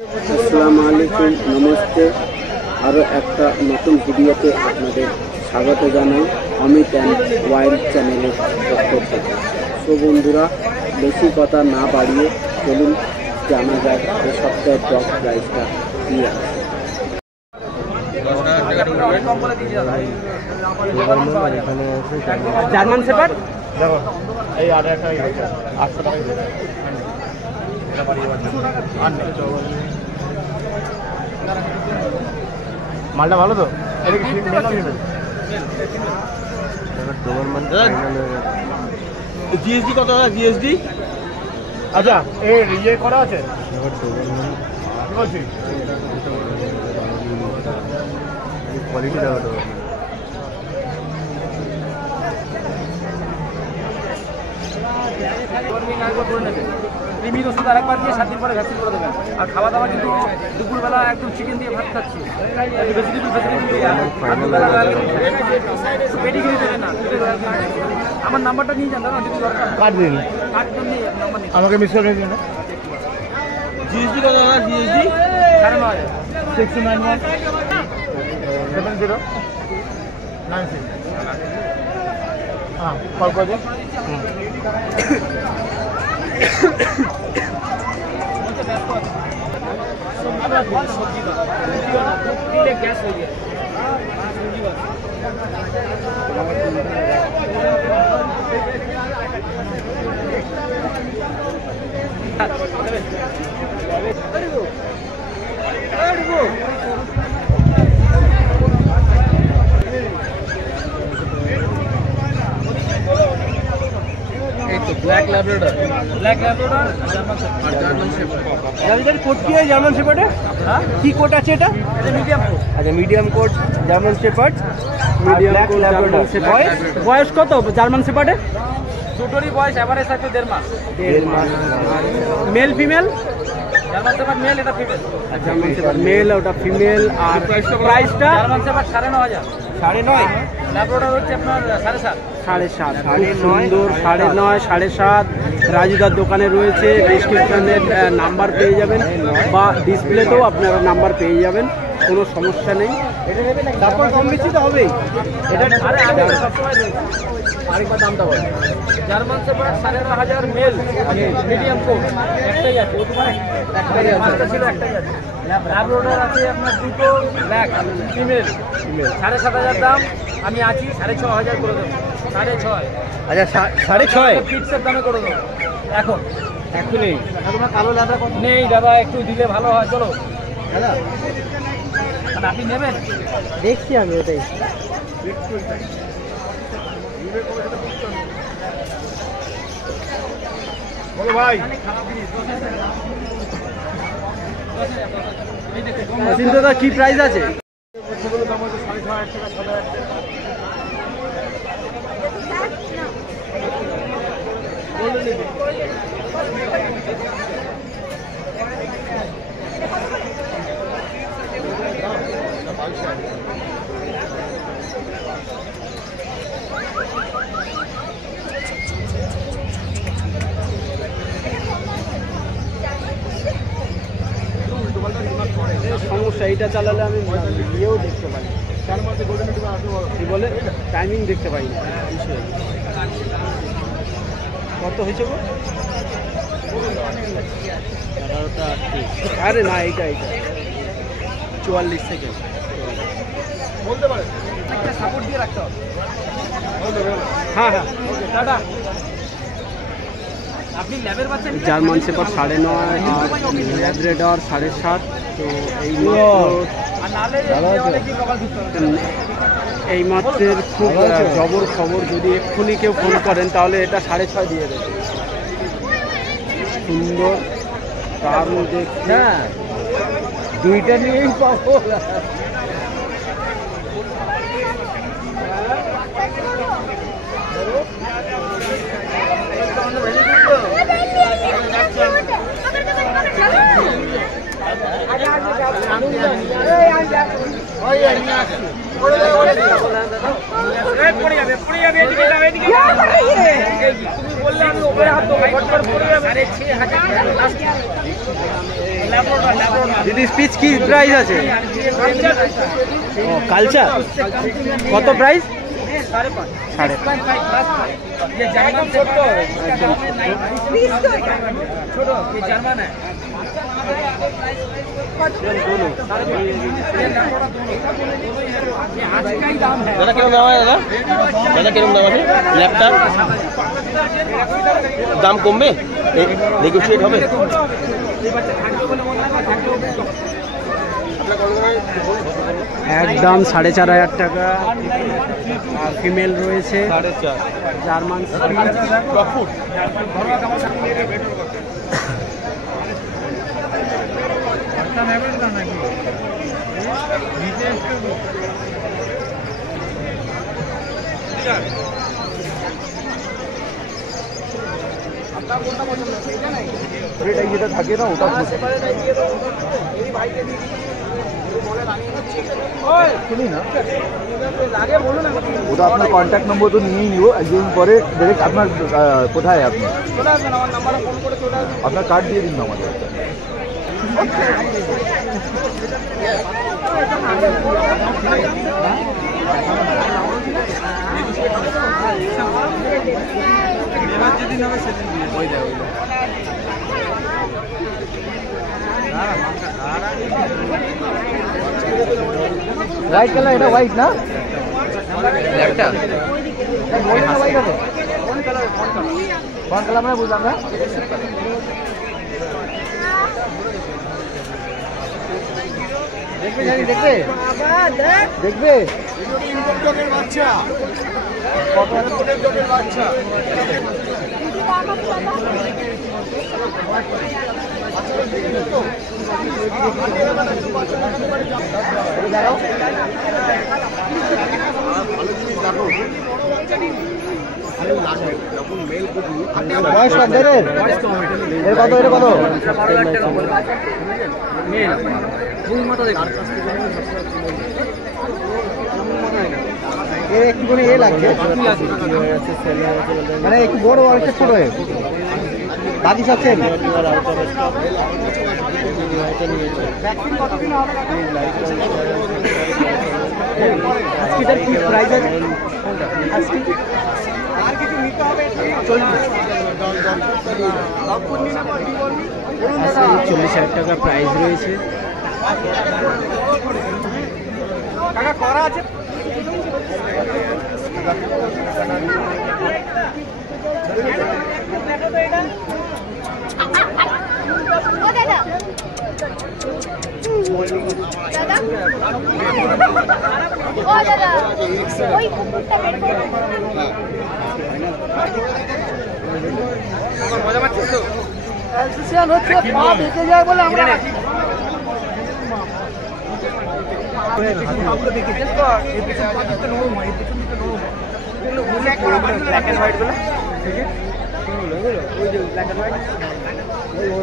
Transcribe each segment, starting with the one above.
আসসালামু আলাইকুম, নমস্তে। আরও একটা নতুন ভিডিওতে আপনাদের স্বাগত জানাই অমিত অ্যান্ড ওয়াইল্ড চ্যানেলের পক্ষ থেকে। তো বন্ধুরা, বেশি কথা না বাড়িয়ে চলুন জানা যায় এই সপ্তাহের টপ প্রাইসটা কী আছে। জার্মান শেপার্ড এই 800 টাকা মালটা ভালো তো। জিএসডি কত? জিএসডি আচ্ছা এর ইয়ে করা আছে। কোয়ালিটি দেখা তো ক্রিমির ওষুধ আরেকবার দিয়ে 7 দিন পরে ভ্যাকসিন করে দেবেন। আর খাওয়া দাওয়া কিন্তু দুপুরবেলা একদম চিকেন দিয়ে ভাত খাচ্ছি, পেডিগ্রি দেবেন না। আমার নাম্বারটা নিয়ে যান দাদা, যদি দরকার কাট দিন। আমাকে মিস করে দিন। জিএসডি কত দাদা? জিএসডি 9,500 691 70 96। হ্যাঁ, কল করে দিন। গ্যাস হয়ে যায়। Black Labrador German shepherd. Coat কি হয় জার্মান শেপার্ডে? কি কোড আছে এটা? Medium coat. আচ্ছা, medium coat German shepherd, medium coat Labrador. বয়স কত জার্মান শেপার্ডে? দুটোরই বয়স এভারেজ থাকবে 1.5 মাস। 1.5 মাস। Male female? German shepherd male, এটা ফিমেল। জার্মান শেপার্ড মেল, ওটা ফিমেল। আর প্রাইসটা? German shepherd 9,500। 9.5। ল্যাব্রাডর হচ্ছে আপনার 7.5। 7.5। সুন্দর 9.5, 7.5। রাজুদার দোকানে রয়েছে, ডিসক্রিপশনের নাম্বার পেয়ে যাবেন বা ডিসপ্লেতেও আপনারা নাম্বার পেয়ে যাবেন, কোনো সমস্যা নেই। তারপর কম বেশি তো হবেই। এটা সবসময় আরেকবার দামটা বল। German shepherd 9,500 male, medium coat একটাই আছে। একটাই আছে, ছিল একটাই আছে। ল্যাব্রাডর আছে আপনার দুটো, ব্ল্যাক ফিমেল। 7,500 দাম। আমি আছি 6,500 করে দেবো। 6,500। আচ্ছা, 6.5 ফিক্সের দামে করে দেবো এখন। এখনই তোমার কালো ল্যাবরা নেই দাদা, একটু দিলে ভালো হয়। চলো দাদা, আপনি নেবেন? দেখছি আমি ওটাই। বলো ভাই, দাদা কি প্রাইস আছে? সমস্যা এইটা চালালে আমি ইয়েও দেখতে পাই, কি বলে টাইমিং দেখতে পাই না। কত হয়েছে গো? 11:38। আরে না, এইটা 44 সেকেন্ড বলতে পারে। একটা সাপোর্ট দিয়ে রাখতে হবে। হ্যাঁ হ্যাঁ, টাটা। আপনি ল্যাবের বাচ্চা জার্মান শেপার্ড 9.5 আর ল্যাব্রাডর 7.5। তো এই মাত্রের খুব জবর খবর। যদি এক্ষুনি কেউ ফোন করেন তাহলে এটা 6.5 দিয়ে দেবে। সুন্দর, তার মধ্যে হ্যাঁ দুইটা নিয়েই পাবো। দিদি স্পিচ কি প্রাইস আছে? ও কালচার কত প্রাইস? 5.5। দাদা কিরকম দাম আছে? দাদা কিরকম দাম আছে? ল্যাপটপ দাম কমবে, নেগোশিয়েট হবে? একদম 4,500 টাকা। আর ফিমেল রয়েছে 4.5 জার্মান যেটা থাকে না ওটা শুনি না, ওটা আপনার কন্ট্যাক্ট নম্বর তো নিয়েই নিব, একদিন পরে ডাইরেক্ট আপনার কোথায় আপনি আপনার কার্ড দিয়ে দিন আমাদের। হোয়াইট কালার, এটা হোয়াইট না? হোয়াইট আছে কোন কালার মানে বুঝলাম না। দেখবে জানি, দেখবে দেখবে বয়স কত? এর কত? এর কত? এর একটু করে এ লাগছে, মানে একটু বড় আর একটা ছোট। বাকি সব সেম। আজকেটার কি প্রাইস আছে? আজকে 40,000 টাকা প্রাইস রয়েছে। করা আছে মজা পাচ্ছিস তো? হচ্ছে পা বেঁচে যায় বলে আমরা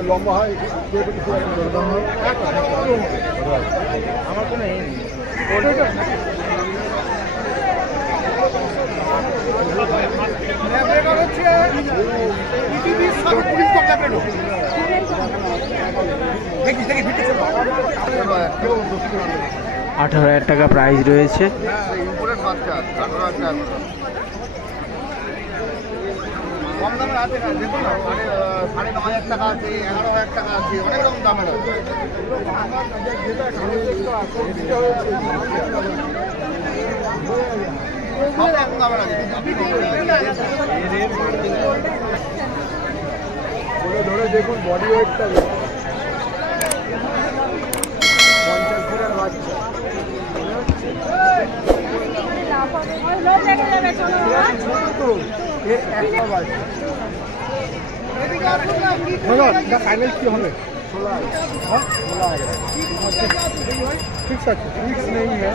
লম্বা হয় আমার কোনো $18,000 টাকা প্রাইস রয়েছে। কম দামের আছে না, দেখুন না, 9,500 টাকা আছে, 11,000 টাকা আছে, অনেক রকম দামের আছে। সব রকম দামের আছে। ধরে দেখুন বডি ওয়েটটা 50 দিনের বাচ্চা। फाइनल क्यों हमें 16,000 फिक्स है, फिक्स नहीं है।